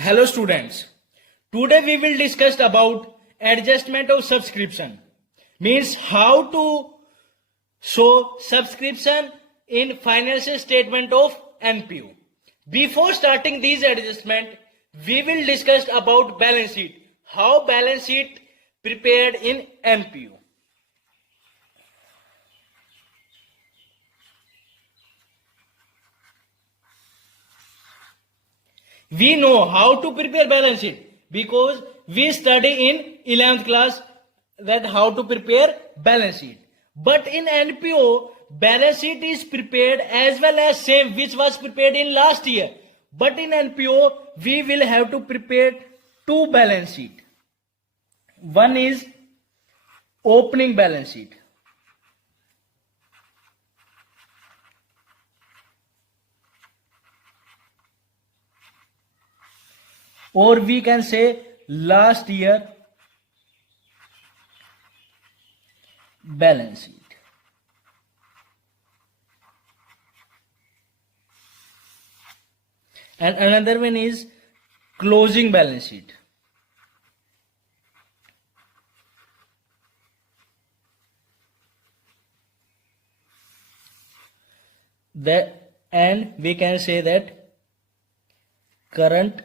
Hello students. Today we will discuss about adjustment of subscription. Means how to show subscription in financial statement of NPO. Before starting these adjustment, we will discuss about balance sheet. How balance sheet prepared in NPO. We know how to prepare balance sheet because we study in 11th class that how to prepare balance sheet. But in NPO, balance sheet is prepared as well as same which was prepared in last year. But in NPO, we will have to prepare two balance sheet. One is opening balance sheet. Or we can say last year balance sheet. And another one is closing balance sheet. And we can say that current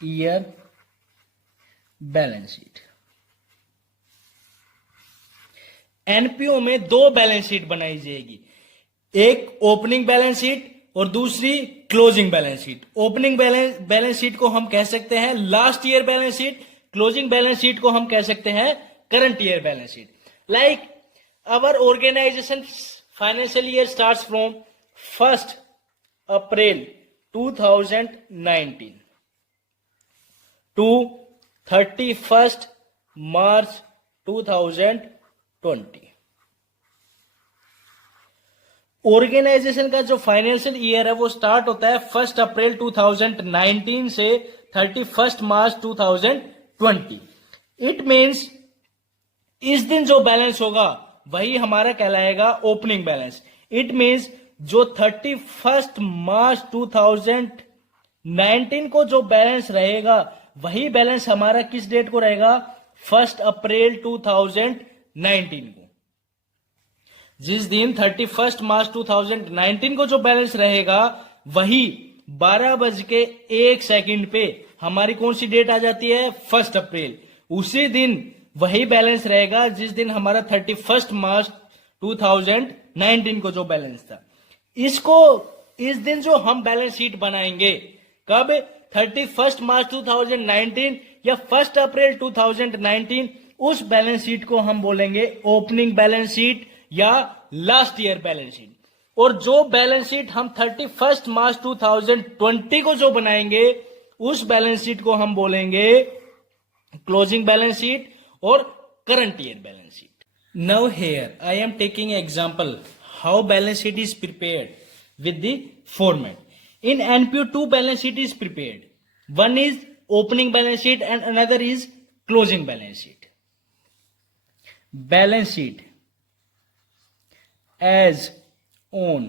year balance sheet. NPO में दो balance sheet बनाई जाएगी, एक opening balance sheet और दूसरी closing balance sheet. Opening balance sheet को हम कह सकते हैं last year balance sheet, closing balance sheet को हम कह सकते हैं current year balance sheet. Like our organisation financial year starts from 1 अप्रैल 2019 to 31st March 2020. ऑर्गेनाइजेशन का जो फाइनेंशियल ईयर है वो स्टार्ट होता है 1 अप्रैल 2019 से 31st मार्च 2020. इट मीन्स इस दिन जो बैलेंस होगा वही हमारा कहलाएगा ओपनिंग बैलेंस. इट मीन्स जो 31st मार्च 2019 को जो बैलेंस रहेगा वही बैलेंस हमारा किस डेट को रहेगा 1 अप्रैल 2019 को. जिस दिन 31 मार्च 2019 को जो बैलेंस रहेगा वही 12:01 पे हमारी कौन सी डेट आ जाती है 1 अप्रैल. उसी दिन वही बैलेंस रहेगा जिस दिन हमारा 31 मार्च 2019 को जो बैलेंस था. इसको इस दिन जो हम बैलेंस शीट बनाएंगे कब 31 मार्च 2019 या 1 अप्रैल 2019, उस बैलेंस शीट को हम बोलेंगे ओपनिंग बैलेंस शीट या लास्ट ईयर बैलेंस शीट. और जो बैलेंस शीट हम 31 मार्च 2020 को जो बनाएंगे उस बैलेंस शीट को हम बोलेंगे क्लोजिंग बैलेंस शीट और current year balance sheet. Now here I am taking example how balance sheet is prepared with the format. In NPO, two balance sheet is prepared. One is opening balance sheet and another is closing balance sheet. Balance sheet as on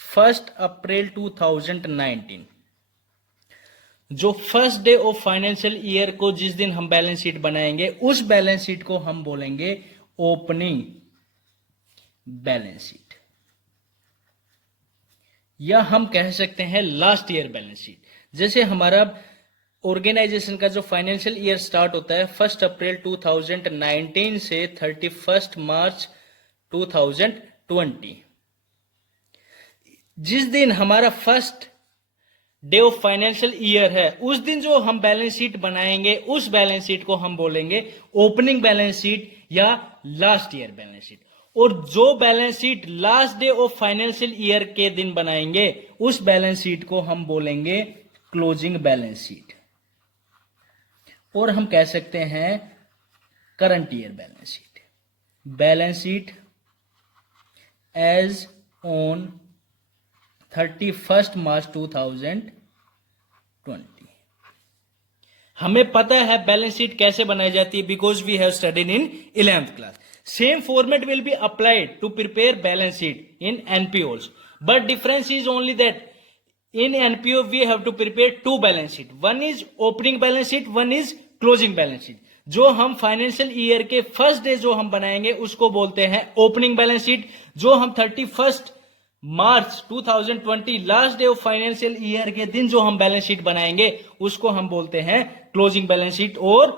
1st April 2019. जो first day of financial year को जिस दिन हम balance sheet बनाएंगे उस balance sheet को हम बोलेंगे ओपनिंग बैलेंस शीट, या हम कह सकते हैं लास्ट ईयर बैलेंस शीट. जैसे हमारा ऑर्गेनाइजेशन का जो फाइनेंशियल ईयर स्टार्ट होता है 1 अप्रैल 2019 से 31 मार्च 2020. जिस दिन हमारा first day of financial year है उस दिन जो हम बैलेंस शीट बनाएंगे उस बैलेंस शीट को हम बोलेंगे ओपनिंग बैलेंस शीट या लास्ट ईयर बैलेंस शीट. और जो balance sheet last day of financial year के दिन बनाएंगे उस बैलेंस शीट को हम बोलेंगे क्लोजिंग बैलेंस शीट. और हम कह सकते हैं current year balance sheet. Balance sheet as on 31 March 2020. हमें पता है बैलेंस शीट कैसे बनाई जाती है because we have studied in 11th class. Same format will be applied to prepare balance sheet in NPOs. But difference is only that in NPO we have to prepare two balance sheet. One is opening balance sheet, one is closing balance sheet. जो हम financial year के first day जो हम बनाएंगे उसको बोलते हैं opening balance sheet. जो हम 31 March 2020 last day of financial year के दिन जो हम बैलेंस शीट बनाएंगे उसको हम बोलते हैं क्लोजिंग बैलेंस शीट और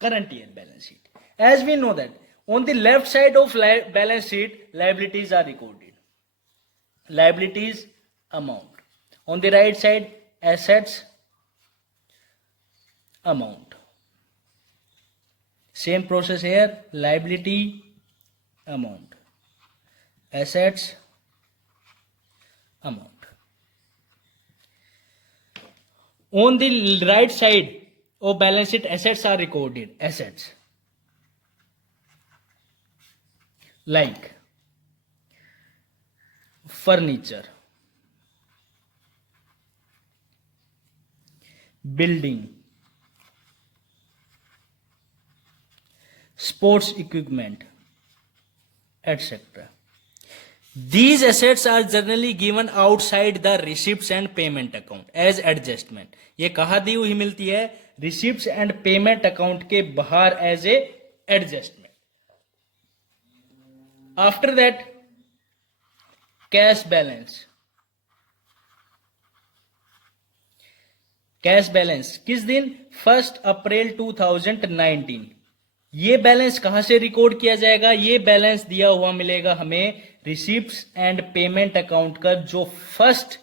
current year balance sheet. As we know that on the left side of balance sheet liabilities are recorded, liabilities amount. On the right side assets amount. Same process here, liability amount, assets amount. On the right side of balance sheet assets are recorded, assets like furniture, building, sports equipment, etc. These assets are generally given outside the receipts and payment account as adjustment. ये कहाँ दी हुई मिलती है? receipts and payment account के बाहर as a adjustment. After that, cash balance. Cash balance किस दिन? 1 अप्रैल 2019. ये बैलेंस कहां से रिकॉर्ड किया जाएगा? ये बैलेंस दिया हुआ मिलेगा हमें रिसीप्ट्स एंड पेमेंट अकाउंट का जो फर्स्ट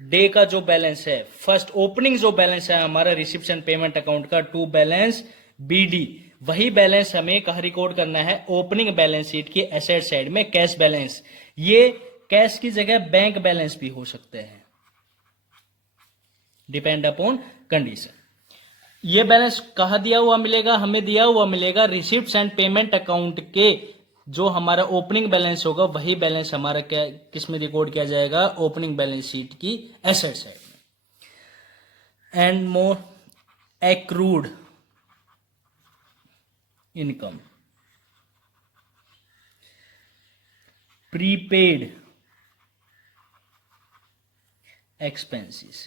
डे का जो बैलेंस है, फर्स्ट ओपनिंग जो बैलेंस है हमारा रिसीप्ट्स एंड पेमेंट अकाउंट का, टू बैलेंस BD, वही बैलेंस हमें कहां रिकॉर्ड करना है? ओपनिंग बैलेंस शीट की एसेट साइड में कैश बैलेंस. ये कैश की जगह बैंक बैलेंस भी हो सकते हैं, डिपेंड अपॉन कंडीशन. ये बैलेंस कहां दिया हुआ मिलेगा? हमें दिया हुआ मिलेगा रिसीप्ट्स एंड पेमेंट अकाउंट के जो हमारा ओपनिंग बैलेंस होगा वही बैलेंस हमारा क्या किस में रिकॉर्ड किया जाएगा? ओपनिंग बैलेंस शीट की एसेट साइड में. And more accrued income, prepaid expenses,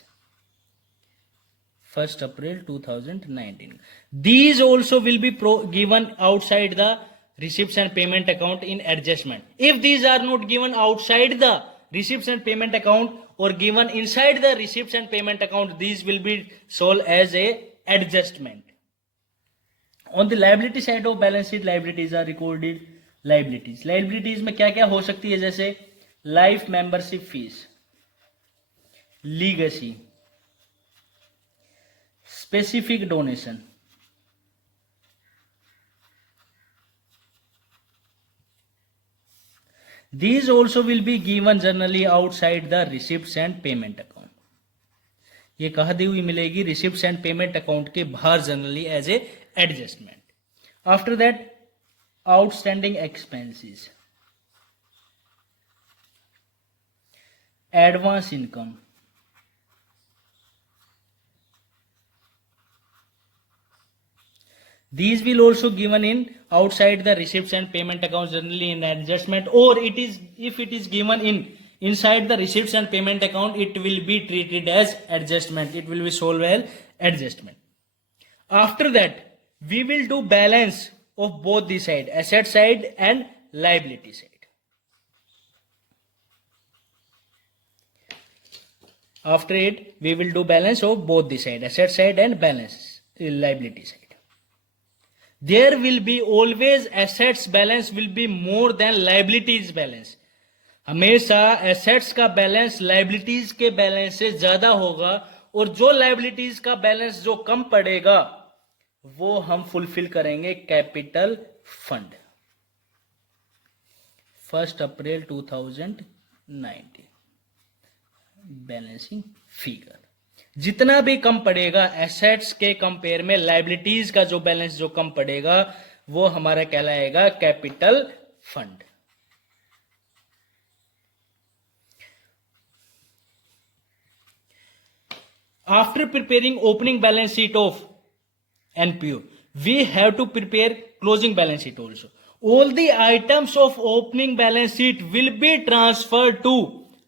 1st April 2019. These also will be given outside the receipts and payment account in adjustment. If these are not given outside the receipts and payment account or given inside the receipts and payment account, these will be sold as a adjustment. On the liability side of balance sheet, liabilities are recorded. Liabilities में क्या क्या हो सकती है? जैसे life membership fees, legacy, specific donation, these also will be given generally outside the receipts and payment account. ये कहाँ दी हुई मिलेगी? रिसिप्ट्स एंड पेमेंट अकाउंट के बाहर generally as a adjustment. After that outstanding expenses, advance income, these will also given in outside the receipts and payment accounts generally in adjustment, or it is if it is given in inside the receipts and payment account, it will be treated as adjustment. It will be sold as adjustment. After that, we will do balance of both the side, asset side and liability side. After it, we will do balance of both the side, asset side and balance liability side. There will be always assets balance will be more than liabilities balance. हमेशा assets का balance liabilities के balance से ज्यादा होगा, और जो liabilities का balance जो कम पड़ेगा वो हम फुलफिल करेंगे कैपिटल फंड. 1 अप्रैल 2019 बैलेंसिंग फिगर. जितना भी कम पड़ेगा एसेट्स के कंपेयर में, लाइबिलिटीज का जो बैलेंस जो कम पड़ेगा वो हमारा कहलाएगा capital fund. After preparing opening balance sheet of NPO, we have to prepare closing balance sheet also. All the items of opening balance sheet will be transferred to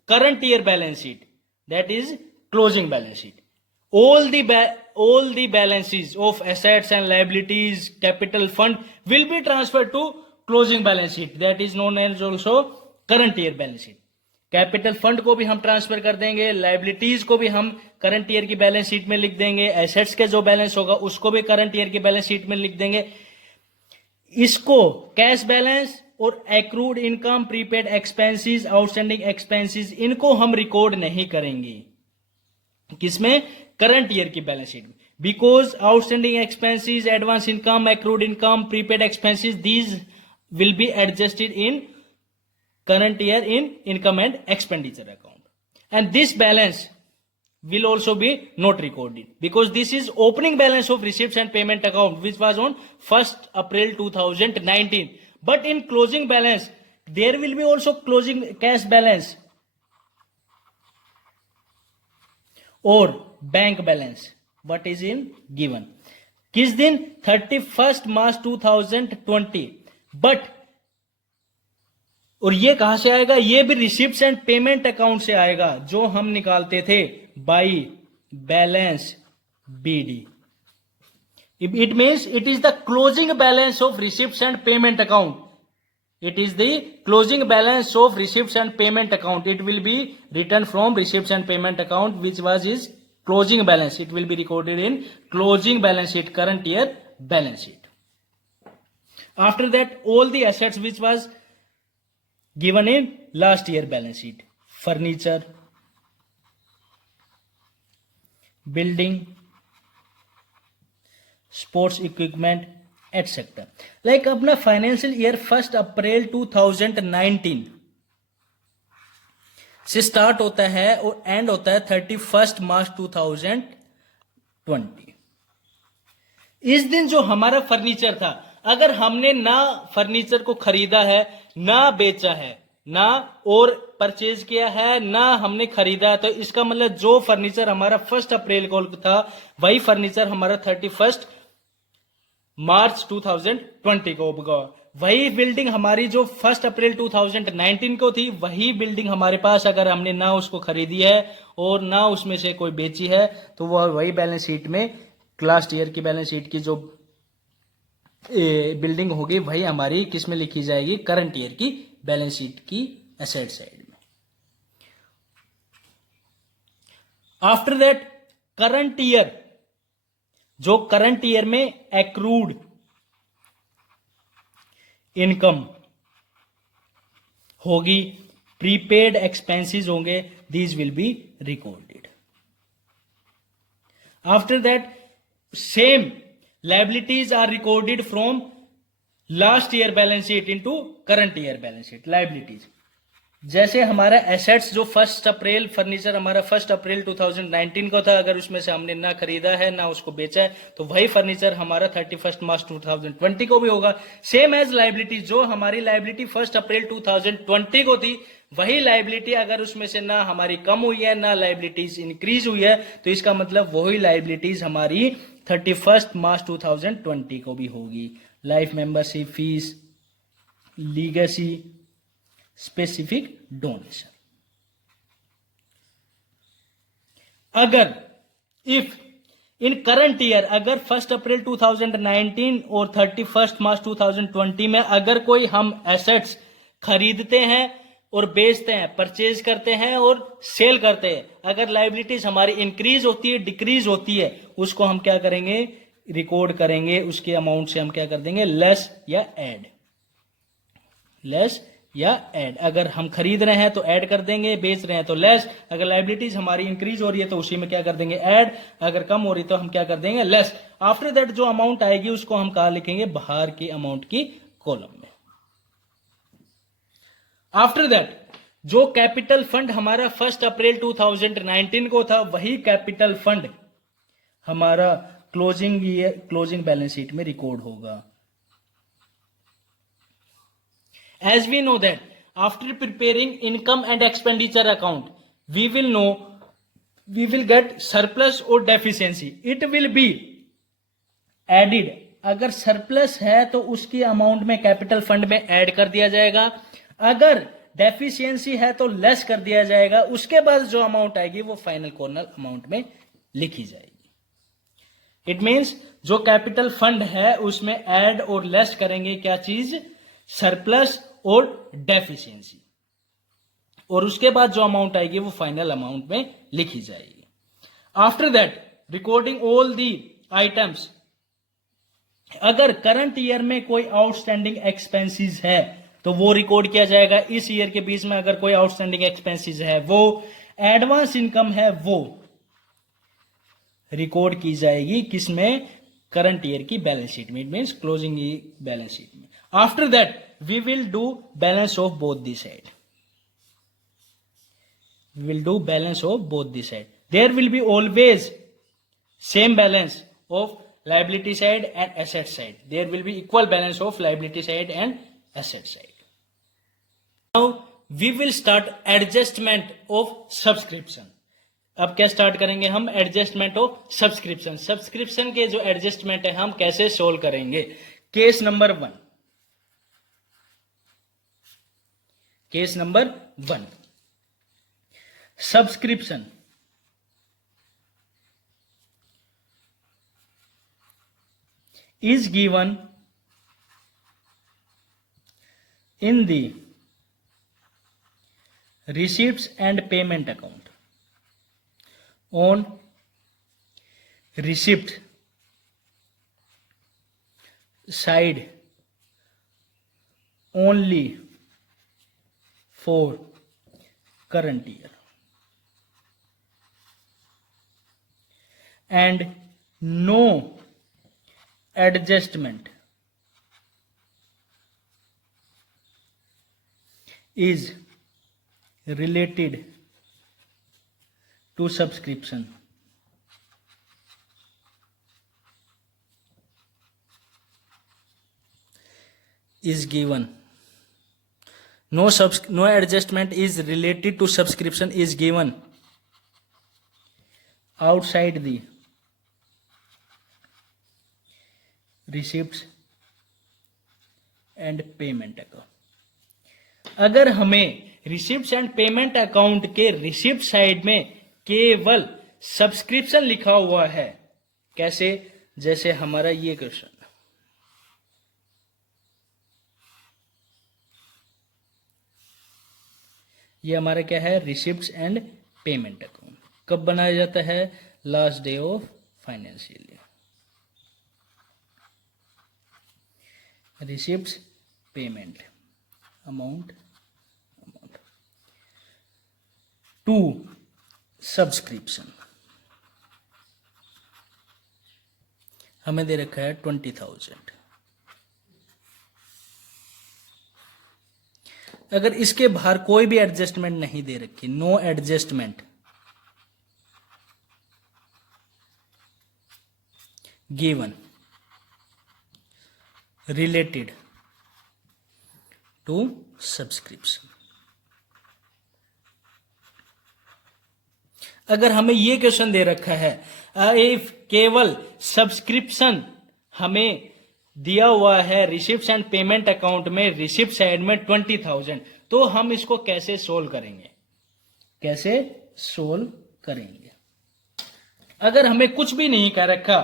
current year balance sheet. that is closing balance sheet. All the balances of assets and liabilities, capital fund will be transferred to closing balance sheet, that is known as also current year balance sheet. Capital fund को भी हम transfer कर देंगे, liabilities को भी हम current year की balance sheet में लिख देंगे, एसेट्स के जो बैलेंस होगा उसको भी करंट ईयर की बैलेंस शीट में लिख देंगे. इसको कैश बैलेंस और accrued income, prepaid expenses, outstanding expenses, इनको हम रिकॉर्ड नहीं करेंगे. किसमें? करंट ईयर की बैलेंस शीट में. Because outstanding expenses, advance income, accrued income, prepaid expenses, these will be adjusted in current year in income and expenditure account, and this balance will also be not recorded because this is opening balance of receipts and payment account which was on 1st April 2019. But in closing balance there will be also closing cash balance or bank balance. What is in given? किस दिन? 31st March 2020. But और ये कहां से आएगा? ये भी receipts and payment account से आएगा जो हम निकालते थे by balance BD. It means it is the closing balance of receipts and payment account. It is the closing balance of receipts and payment account. It will be return from receipts and payment account which was is closing balance. It will be recorded in closing balance sheet, current year balance sheet. After that all the assets which was given in last year balance sheet, furniture, building, sports equipment, etc. Like अपना financial year 1 अप्रैल 2019 से start होता है और and होता है 31 March 2020. इस दिन जो हमारा फर्नीचर था, अगर हमने ना फर्नीचर को खरीदा है, ना बेचा है, ना और परचेज किया है, ना हमने खरीदा, तो इसका मतलब जो फर्नीचर हमारा 1 अप्रैल को था वही फर्नीचर हमारा 31 मार्च 2020 को होगा. वही बिल्डिंग हमारी जो 1 अप्रैल 2019 को थी वही बिल्डिंग हमारे पास अगर हमने ना उसको खरीदी है और ना उसमें से कोई बेची है तो वह वही बैलेंस शीट में लास्ट ईयर की बैलेंस शीट की जो बिल्डिंग होगी वही हमारी किस में लिखी जाएगी? करंट ईयर की बैलेंस शीट की एसेट साइड में. आफ्टर दैट करंट ईयर, जो करंट ईयर में एक्रूड इनकम होगी, प्रीपेड एक्सपेंसेस होंगे, these will be recorded. After that same liabilities are recorded from last year balance sheet into current year balance sheet. Liabilities जैसे हमारा assets जो 1 अप्रैल furniture हमारा 1 अप्रैल 2019 को था, अगर उसमें से हमने ना खरीदा है ना उसको बेचा है तो वही फर्नीचर हमारा 31 मार्च 2020 को भी होगा. सेम एज लाइबिलिटीज, जो हमारी लाइबिलिटी 1 अप्रैल 2020 को थी वही लाइबिलिटी अगर उसमें से ना हमारी कम हुई है ना लाइबिलिटीज इंक्रीज हुई है तो इसका मतलब वही लाइबिलिटीज हमारी 31 मार्च 2020 को भी होगी. Life membership fees, legacy, specific donation. अगर इफ इन करंट ईयर अगर 1 अप्रैल 2019 और 31 मार्च 2020 में अगर कोई हम एसेट्स खरीदते हैं और बेचते हैं, परचेज करते हैं और सेल करते हैं, अगर लाइबिलिटीज हमारी इंक्रीज होती है, डिक्रीज होती है, उसको हम क्या करेंगे? रिकॉर्ड करेंगे. उसके अमाउंट से हम क्या कर देंगे? लेस या ऐड. लेस या ऐड. अगर हम खरीद रहे हैं तो ऐड कर देंगे, बेच रहे हैं तो लेस. अगर लाइबिलिटीज हमारी इंक्रीज हो रही है तो उसी में क्या कर देंगे? ऐड. अगर कम हो रही है तो हम क्या कर देंगे? लेस. आफ्टर दैट जो अमाउंट आएगी उसको हम कहा लिखेंगे? बाहर की अमाउंट की कॉलम में. आफ्टर दैट जो कैपिटल फंड हमारा 1 अप्रैल 2019 को था वही कैपिटल फंड हमारा क्लोजिंग बैलेंस शीट में रिकॉर्ड होगा. As we know that after preparing income and expenditure account, we will get surplus or deficiency. It will be added. अगर सरप्लस है तो उसकी अमाउंट में कैपिटल फंड में ऐड कर दिया जाएगा. अगर डेफिशिएंसी है तो लेस कर दिया जाएगा, उसके बाद जो अमाउंट आएगी वो फाइनल कॉर्नर अमाउंट में लिखी जाएगी। इट मींस जो कैपिटल फंड है उसमें ऐड और लेस करेंगे क्या चीज, सरप्लस और डेफिशिएंसी, और उसके बाद जो अमाउंट आएगी वो फाइनल अमाउंट में लिखी जाएगी। After that recording all the items, अगर करंट ईयर में कोई आउटस्टैंडिंग एक्सपेंसेस है तो वो रिकॉर्ड किया जाएगा। इस ईयर के बीच में अगर कोई आउटस्टैंडिंग एक्सपेंसेस है, वो एडवांस इनकम है, वो रिकॉर्ड की जाएगी किसमें, करंट ईयर की बैलेंस शीट में, it means closing balance sheet में। After that we will do balance of both the side, we will do balance of both the side. There will be always same balance of liability side and asset side. There will be equal balance of liability side and asset side. Now we will start adjustment of subscription. अब क्या start करेंगे हम, adjustment of subscription. Subscription के जो adjustment है हम कैसे solve करेंगे। Case number 1, case number 1, subscription is given in the receipts and payment account. On receipt side only for current year, and no adjustment is related to subscription. Is given. No adjustment is related to subscription is given outside the receipts and payment account. अगर हमें receipts and payment account के receipt side में केवल subscription लिखा हुआ है, कैसे, जैसे हमारा ये क्वेश्चन, ये हमारा क्या है, रिसिप्ट्स एंड पेमेंट अकाउंट। कब बनाया जाता है, last day of financial year. Receipts, payment amount to subscription हमें दे रखा है 20,000। अगर इसके बाहर कोई भी एडजस्टमेंट नहीं दे रखी, no adjustment given related to subscription. अगर हमें ये क्वेश्चन दे रखा है, इफ केवल सब्सक्रिप्शन हमें दिया हुआ है रिसिप्ट्स एंड पेमेंट अकाउंट में, रिसिप्ट साइड में 20,000, तो हम इसको कैसे सोल्व करेंगे, कैसे सोल्व करेंगे। अगर हमें कुछ भी नहीं कह रखा,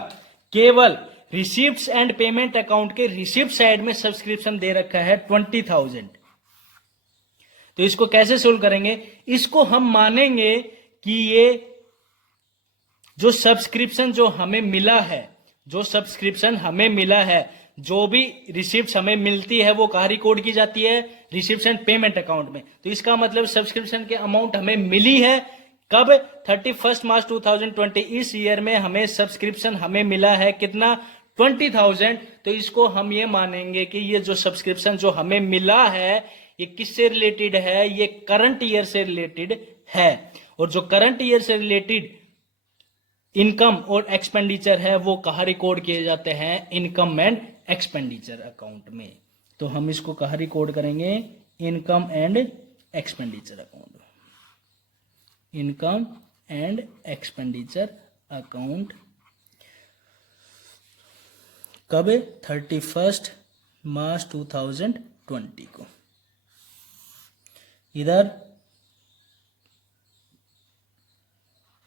केवल रिसिप्ट्स एंड पेमेंट अकाउंट के रिसिप्ट साइड में सब्सक्रिप्शन दे रखा है 20,000, तो इसको कैसे सोल्व करेंगे। इसको हम मानेंगे कि ये जो सब्सक्रिप्शन जो हमें मिला है, जो सब्सक्रिप्शन हमें मिला है, जो भी रिसिप्ट हमें मिलती है वो कहाँ रिकॉर्ड की जाती है, रिसिप्ट्स एंड पेमेंट अकाउंट में। तो इसका मतलब सब्सक्रिप्शन के अमाउंट हमें मिली है कब, 31 मार्च 2020। इस ईयर में हमें सब्सक्रिप्शन हमें मिला है कितना, 20,000। तो इसको हम ये मानेंगे कि ये जो सब्सक्रिप्शन जो हमें मिला है ये किससे रिलेटेड है, ये करंट ईयर से रिलेटेड है। और जो करंट ईयर से रिलेटेड इनकम और एक्सपेंडिचर है वो कहाँ रिकॉर्ड किए जाते हैं, इनकम एंड एक्सपेंडिचर अकाउंट में। तो हम इसको कहाँ रिकॉर्ड करेंगे, income and expenditure account, income and expenditure account. कब, 31 मार्च 2020 को। इधर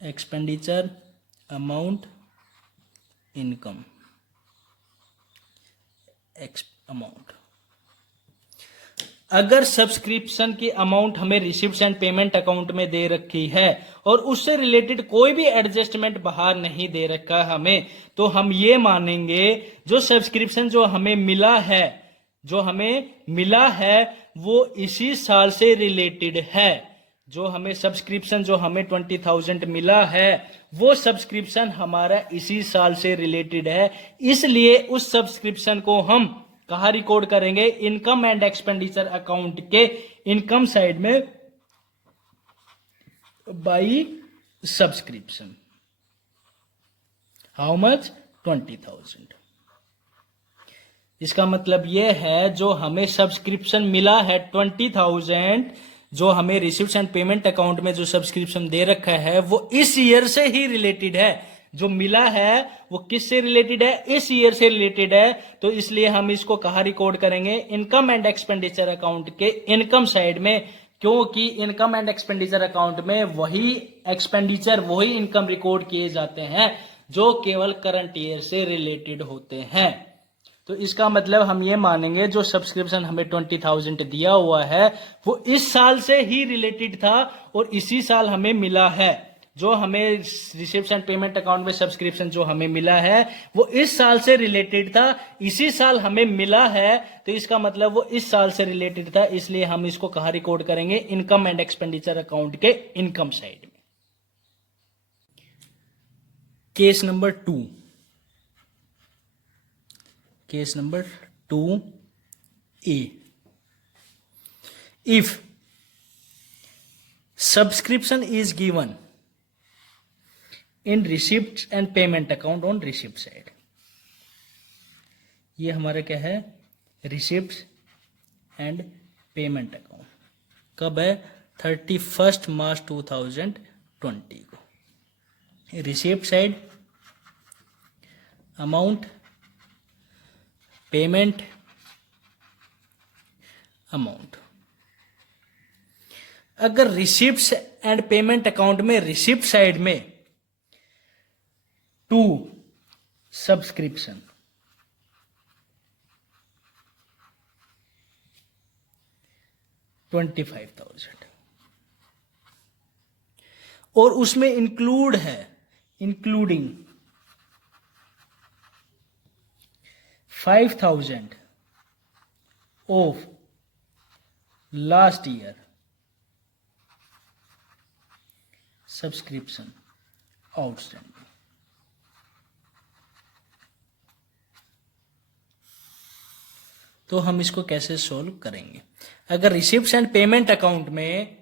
एक्सपेंडिचर, अमाउंट, इनकम, अमाउंट। अगर सब्सक्रिप्शन की अमाउंट हमें रिसिप्ट्स एंड पेमेंट अकाउंट में दे रखी है और उससे रिलेटेड कोई भी एडजस्टमेंट बाहर नहीं दे रखा हमें, तो हम ये मानेंगे जो सब्सक्रिप्शन जो हमें मिला है वो इसी साल से रिलेटेड है। जो हमें सब्सक्रिप्शन जो हमें 20,000 मिला है वो सब्सक्रिप्शन हमारा इसी साल से रिलेटेड है, इसलिए उस सब्सक्रिप्शन को हम कहा रिकॉर्ड करेंगे? इनकम एंड एक्सपेंडिचर अकाउंट के इनकम साइड में, बाई सब्सक्रिप्शन। How much? 20,000। इसका मतलब यह है जो हमें सब्सक्रिप्शन मिला है 20,000, जो हमें रिसिप्ट्स एंड पेमेंट अकाउंट में जो सब्सक्रिप्शन दे रखा है वो इस ईयर से ही रिलेटेड है। जो मिला है वो किस से रिलेटेड है? इस ईयर से रिलेटेड है। तो इसलिए हम इसको कहा रिकॉर्ड करेंगे? इनकम एंड एक्सपेंडिचर अकाउंट के इनकम साइड में, क्योंकि इनकम एंड एक्सपेंडिचर अकाउंट में वही एक्सपेंडिचर वही इनकम रिकॉर्ड किए जाते हैं जो केवल करंट ईयर से रिलेटेड होते हैं। तो इसका मतलब हम ये मानेंगे जो सब्सक्रिप्शन हमें 20,000 दिया हुआ है वो इस साल से ही रिलेटेड था और इसी साल हमें मिला है। जो हमें रिसिप्ट्स एंड पेमेंट अकाउंट में सब्सक्रिप्शन जो हमें मिला है वो इस साल से रिलेटेड था, इसी साल हमें मिला है, तो इसका मतलब वो इस साल से रिलेटेड था, इसलिए हम इसको कहाँ रिकॉर्ड करेंगे? इनकम एंड एक्सपेंडिचर अकाउंट के इनकम साइड में। Case number 2, case number 2A, if subscription is given in receipt and payment account on receipt side. ये हमारा क्या है? Receipt and payment account. कब है? 31 मार्च 2020 को। Receipt side amount, payment amount. अगर रिसिप्ट्स एंड पेमेंट अकाउंट में receipt side में टू सब्सक्रिप्शन, $25,000 और उसमें इंक्लूड है, including 5,000 of last year subscription outstanding. तो हम इसको कैसे सॉल्व करेंगे? अगर रिसिप्ट्स एंड पेमेंट अकाउंट में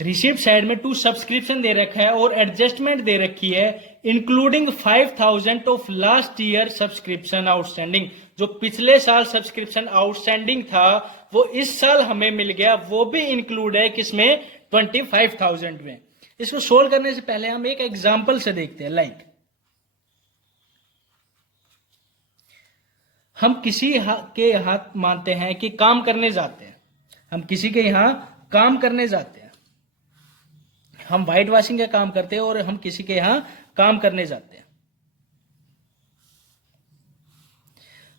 रिसिप्ट साइड में टू सब्सक्रिप्शन दे रखा है और एडजस्टमेंट दे रखी है including 5,000 of last year subscription outstanding, जो पिछले साल सब्सक्रिप्शन आउटस्टैंडिंग था वो इस साल हमें मिल गया, वो भी इंक्लूड है किसमें? 25,000 में। इसको सोल्व करने से पहले हम एक एग्जांपल से देखते हैं। लाइक हम किसी के यहाँ मानते हैं कि काम करने जाते हैं, हम किसी के यहाँ काम करने जाते हैं, हम व्हाइट वॉशिंग का काम करते हैं और हम किसी के यहाँ काम करने जाते हैं।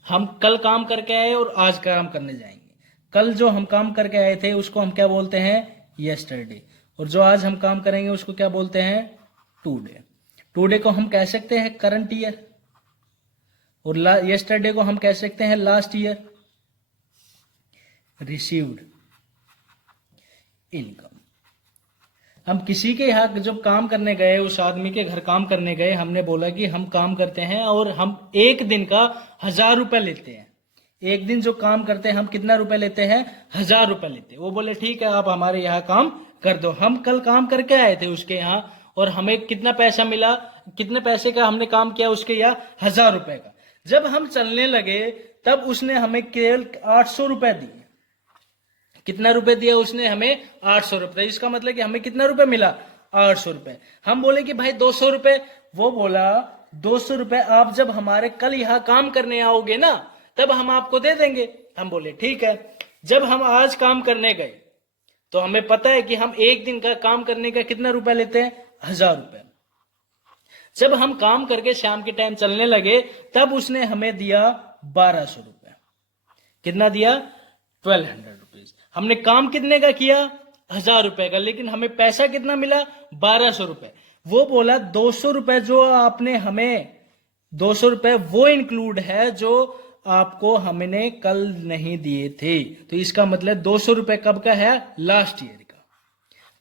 हम कल काम करके आए और आज काम करने जाएंगे। कल जो हम काम करके आए थे उसको हम क्या बोलते हैं? यस्टरडे। और जो आज हम काम करेंगे उसको क्या बोलते हैं? टुडे। टुडे को हम कह सकते हैं करंट ईयर और यस्टरडे को हम कह सकते हैं लास्ट ईयर। Received income. हम किसी के यहाँ जब काम करने गए, उस आदमी के घर काम करने गए, हमने बोला कि हम काम करते हैं और हम एक दिन का 1,000 रुपए लेते हैं। एक दिन जो काम करते हैं हम कितना रुपए लेते हैं? 1,000 रुपए लेते हैं। वो बोले ठीक है आप हमारे यहाँ काम कर दो। हम कल काम करके आए थे उसके यहाँ और हमें कितना पैसा मिला, कितने पैसे का हमने काम किया उसके यहाँ? 1,000 रुपए का। जब हम चलने लगे तब उसने हमें केवल 800 रुपए दिए। कितना रुपए दिया उसने हमें? 800 रुपए। इसका मतलब कि हमें कितना रुपए मिला? 800 रुपए। हम बोले कि भाई 200 रुपए। वो बोला 200 रुपए आप जब हमारे कल यहाँ काम करने आओगे ना तब हम आपको दे देंगे। हम बोले ठीक है। जब हम आज काम करने गए तो हमें पता है कि हम एक दिन का काम करने का कितना रुपया लेते हैं, 1000 रुपया। जब हम काम करके शाम के टाइम चलने लगे तब उसने हमें दिया 1200 रुपया। कितना दिया, 1200 रुपीज। हमने काम कितने का किया, 1000 रुपए का, लेकिन हमें पैसा कितना मिला, 1200 रुपए। वो बोला 200 रुपए जो आपने हमें 200 रुपए वो इंक्लूड है जो आपको हमने कल नहीं दिए थे। तो इसका मतलब 200 रुपए कब का है, लास्ट ईयर का।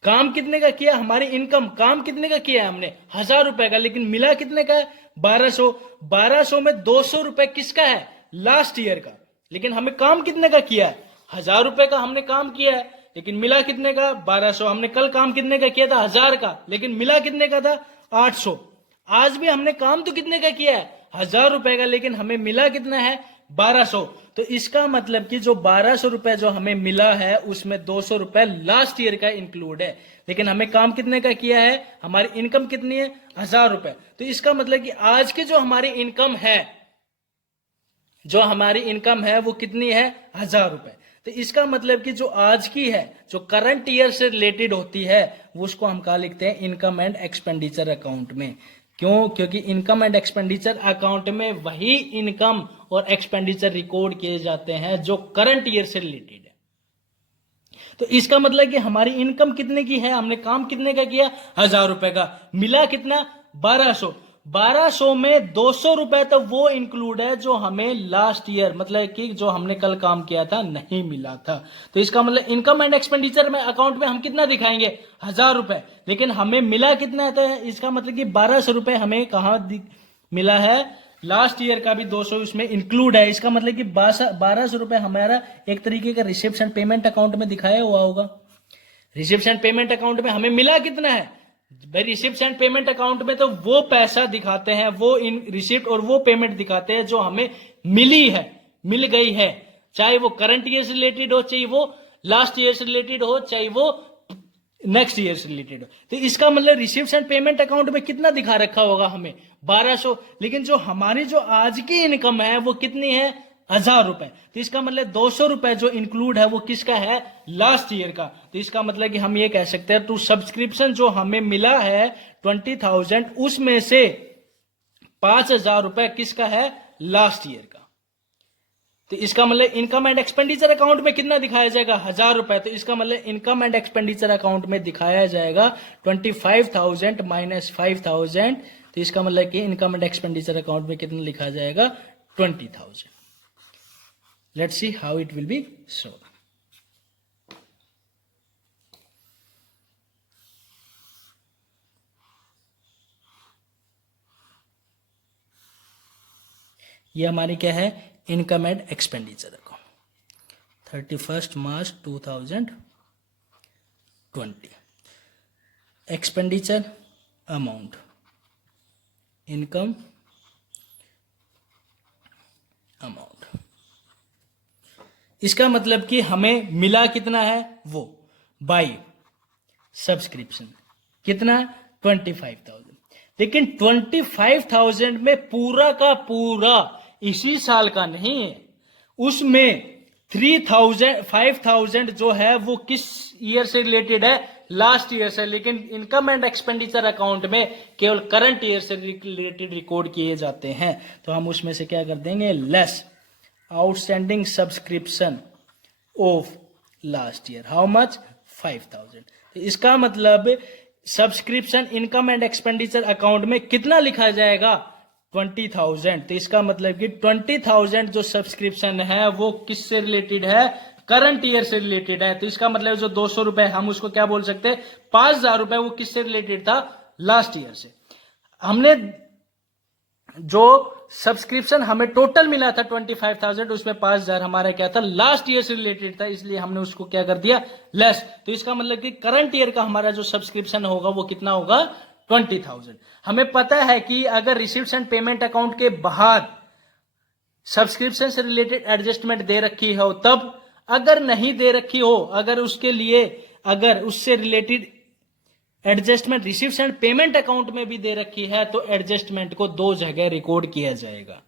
काम कितने का किया, हमारी इनकम काम कितने का किया हमने, 1000 रुपए का, लेकिन मिला कितने का है, 1200। 1200 में 200 रुपए किसका है, लास्ट ईयर का। लेकिन हमें काम कितने का किया है, 1000 रुपए का हमने काम किया है, लेकिन मिला कितने का, 1200। हमने कल काम कितने का किया था, 1000 का, लेकिन मिला कितने का था, 800। आज भी हमने काम तो कितने का किया है, 1000 रुपए का, लेकिन हमें मिला कितना है, 1200। तो इसका मतलब कि जो 1200 रुपए जो हमें मिला है उसमें 200 रुपए लास्ट ईयर का इंक्लूड है, लेकिन हमें काम कितने का किया है, हमारी इनकम कितनी है, 1000 रुपए। तो इसका मतलब कि आज की जो हमारी इनकम है, जो हमारी इनकम है वो कितनी है, 1000 रुपए। तो इसका मतलब कि जो आज की है, जो करंट ईयर से रिलेटेड होती है, वो उसको हम कहा लिखते हैं, इनकम एंड एक्सपेंडिचर अकाउंट में। क्यों, क्योंकि इनकम एंड एक्सपेंडिचर अकाउंट में वही इनकम और एक्सपेंडिचर रिकॉर्ड किए जाते हैं जो करंट ईयर से रिलेटेड है। तो इसका मतलब कि हमारी इनकम कितने की है, हमने काम कितने का किया, 1000 रुपए का, मिला कितना, 1200। 1200 में 200 रुपए तो वो इंक्लूड है जो हमें लास्ट ईयर, मतलब कि जो हमने कल काम किया था, नहीं मिला था। तो इसका मतलब इनकम एंड एक्सपेंडिचर में अकाउंट में हम कितना दिखाएंगे, 1000 रुपए, लेकिन हमें मिला कितना है, तो इसका मतलब कि 1200 रुपए हमें कहां मिला है, लास्ट ईयर का भी 200 उसमें इंक्लूड है। इसका मतलब कि 1200 रुपए हमारा एक तरीके का रिसेप्शन पेमेंट अकाउंट में दिखाया हुआ होगा। रिसेप्शन पेमेंट अकाउंट में हमें मिला कितना है भाई, रिसिप्ट एंड पेमेंट अकाउंट में तो वो पैसा दिखाते हैं, वो इन रिसिप्ट और वो पेमेंट दिखाते हैं जो हमें मिली है, मिल गई है, चाहे वो करंट ईयर से रिलेटेड हो, चाहे वो लास्ट ईयर से रिलेटेड हो, चाहे वो नेक्स्ट ईयर से रिलेटेड हो। तो इसका मतलब रिसिप्ट एंड पेमेंट अकाउंट में कितना दिखा रखा होगा हमें, 1200। लेकिन जो हमारी जो आज की इनकम है वो कितनी है, 1000 रुपए। तो इसका मतलब 200 रुपए जो इंक्लूड है वो किसका है, लास्ट ईयर का। तो इसका मतलब कि हम ये कह सकते हैं टू सब्सक्रिप्शन जो हमें मिला है 20,000, उसमें से 5000 रुपए किसका है, लास्ट ईयर का। तो इसका मतलब इनकम एंड एक्सपेंडिचर अकाउंट में कितना दिखाया जाएगा, 1000 रुपए। तो इसका मतलब इनकम एंड एक्सपेंडिचर अकाउंट में दिखाया जाएगा 25,000 माइनस 5,000। तो इसका मतलब कि इनकम एंड एक्सपेंडिचर अकाउंट में कितना लिखा जाएगा, 20,000। Let's see how it will be shown. ये हमारी क्या है, income and expenditure account 31 March 2020। Expenditure amount, income amount. इसका मतलब कि हमें मिला कितना है, वो बाई सब्सक्रिप्शन कितना, 25,000। लेकिन 25,000 में पूरा का पूरा इसी साल का नहीं है, उसमें 5,000 जो है वो किस ईयर से रिलेटेड है, लास्ट ईयर से। लेकिन इनकम एंड एक्सपेंडिचर अकाउंट में केवल करंट ईयर से रिलेटेड रिकॉर्ड किए जाते हैं। तो हम उसमें से क्या कर देंगे, less outstanding subscription of last year, how much, 5,000। तो इसका मतलब subscription income and expenditure account में कितना लिखा जाएगा, 20,000। तो इसका मतलब कि 20,000 जो सब्सक्रिप्शन है वो किससे रिलेटेड है, करंट ईयर से रिलेटेड है। तो इसका मतलब जो 200 रुपए हम उसको क्या बोल सकते हैं, 5,000 रुपए, वो किससे रिलेटेड था, लास्ट ईयर से। हमने जो सब्सक्रिप्शन हमें टोटल मिला था 25,000, उसमें 5,000 हमारा क्या था, लास्ट ईयर से रिलेटेड था, इसलिए हमने उसको क्या कर दिया, लेस। तो इसका मतलब कि करंट ईयर का हमारा जो सब्सक्रिप्शन होगा वो कितना होगा, 20,000। हमें पता है कि अगर रिसीव्स एंड पेमेंट अकाउंट के बाहर सब्सक्रिप्शन से रिलेटेड एडजस्टमेंट दे रखी हो तब, अगर नहीं दे रखी हो, अगर उसके लिए अगर उससे related adjustment receives and payment account में भी दे रखी है तो एडजस्टमेंट को दो जगह रिकॉर्ड किया जाएगा।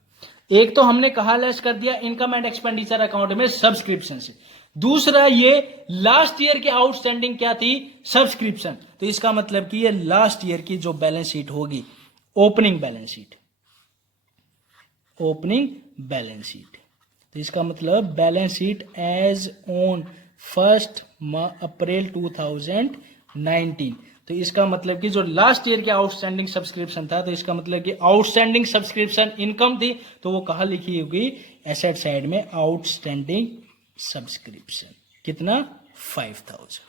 एक तो हमने कहा लेस कर दिया इनकम एंड एक्सपेंडिचर अकाउंट में सब्सक्रिप्शन से, दूसरा, ये लास्ट ईयर की आउटस्टैंडिंग क्या थी, सब्सक्रिप्शन। तो इसका मतलब कि ये लास्ट ईयर की जो बैलेंस शीट होगी, opening balance sheet, opening balance sheet. तो इसका मतलब बैलेंस शीट एज ऑन 1 अप्रैल 2019। तो इसका मतलब कि जो लास्ट ईयर के आउटस्टैंडिंग सब्सक्रिप्शन था, तो इसका मतलब कि आउटस्टैंडिंग सब्सक्रिप्शन इनकम थी, तो वो कहाँ लिखी होगी, एसेट साइड में, आउटस्टैंडिंग सब्सक्रिप्शन। कितना, 5000।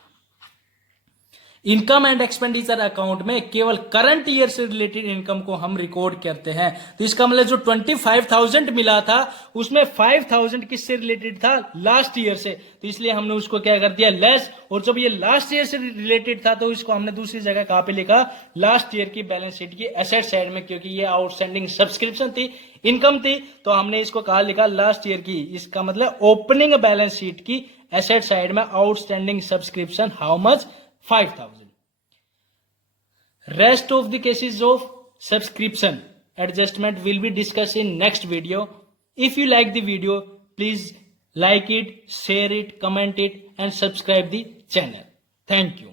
इनकम एंड एक्सपेंडिचर अकाउंट में केवल करंट ईयर से रिलेटेड इनकम को हम रिकॉर्ड करते हैं। तो इसका मतलब जो 25,000 मिला था, उसमें 5,000 किससे रिलेटेड था, लास्ट ईयर से। तो इसलिए हमने उसको क्या कर दिया, लेस। और जब ये लास्ट ईयर से रिलेटेड था, तो इसको हमने दूसरी जगह कहां पे लिखा, लास्ट ईयर की बैलेंस शीट की एसेट साइड में, क्योंकि ये आउटस्टैंडिंग सब्सक्रिप्शन थी, इनकम थी, तो हमने इसको कहा लिखा लास्ट ईयर की। इसका मतलब ओपनिंग बैलेंस शीट की एसेट साइड में outstanding subscription how much, 5,000. Rest of the cases of subscription adjustment will be discussed in next video. If you like the video, please like it, share it, comment it, and subscribe the channel. Thank you.